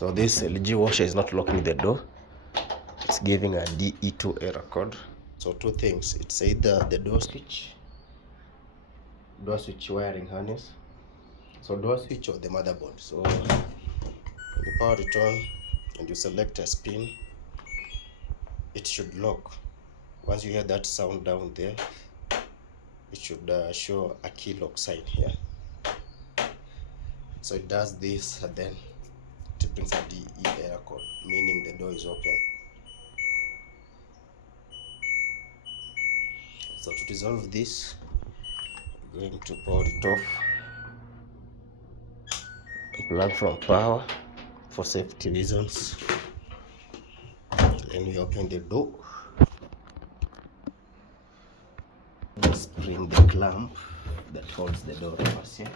So this LG washer is not locking the door. It's giving a DE2 error code. So two things, it's either the door switch wiring harness, so door switch or the motherboard. So you power it on and you select a spin, it should lock. Once you hear that sound down there, it should show a key lock sign here. So it does this and then it brings a DE error code, meaning the door is open. So to resolve this, we're going to power it off, plug from power for safety reasons. Then we open the door, spring the clamp that holds the door reverse here.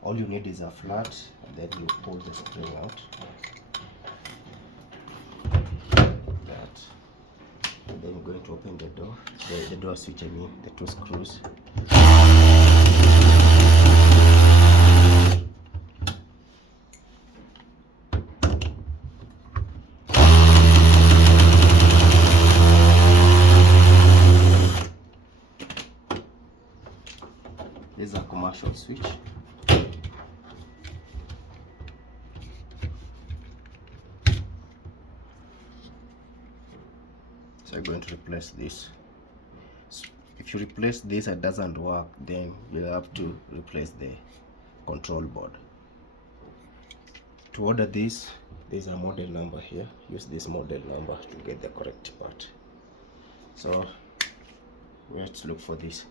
All you need is a flat, and then you pull the spring out like that. And then we're going to open the door, the door switch, I mean the two screws. This is a commercial switch. So I'm going to replace this. If you replace this and it doesn't work, then you'll have to replace the control board. To order this, there's a model number here. Use this model number to get the correct part. So let's look for this.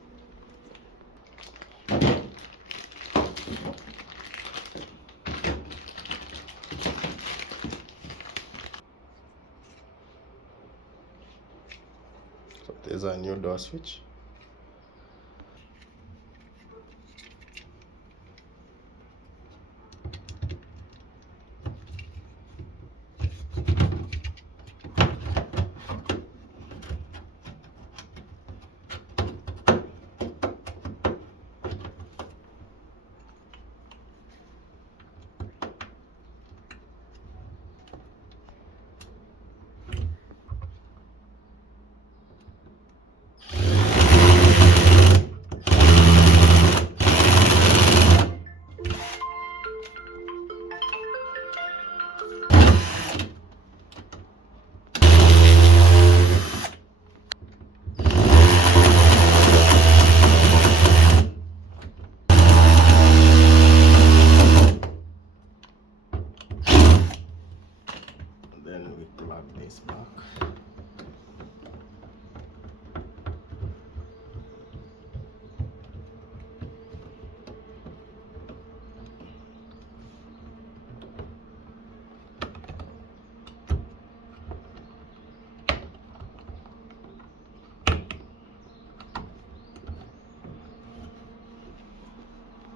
So there's a new door switch. Then we plug this back.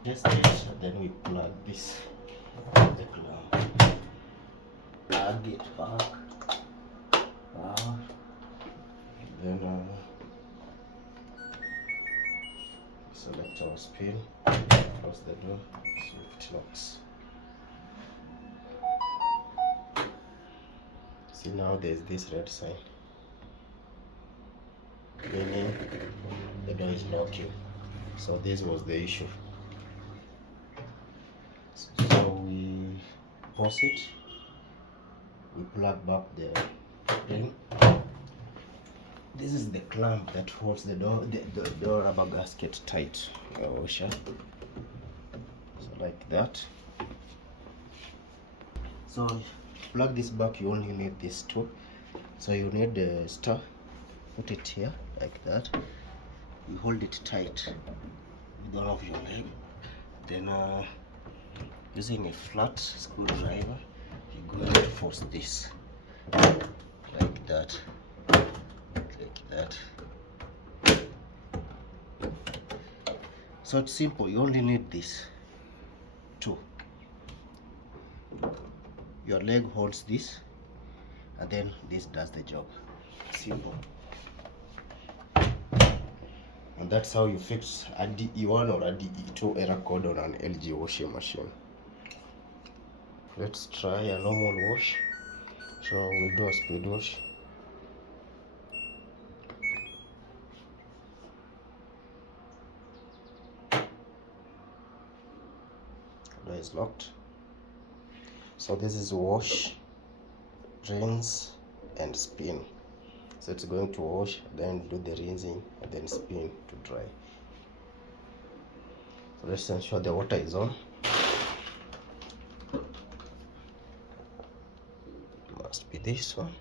Just this, and then we plug this, the clamp. Plug it back. Then select our spin, close the door, see if it locks. See, now there's this red sign, meaning the door is locking. So this was the issue. So we pause it, we plug back the spring. This is the clamp that holds the door rubber gasket tight, washer. So like that. So to plug this back, you only need these two. So you need the star, put it here like that. You hold it tight with one of your leg. Then using a flat screwdriver, you're going to force this like that. So it's simple, you only need this two. Your leg holds this and then this does the job. Simple. And that's how you fix a DE1 or a DE2 error code on an LG washing machine. Let's try a normal wash. So we'll do a speed wash. Door is locked. So this is wash, rinse and spin. So it's going to wash, then do the rinsing and then spin to dry. So let's ensure the water is on. Must be this one.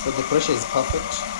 So the pressure is perfect.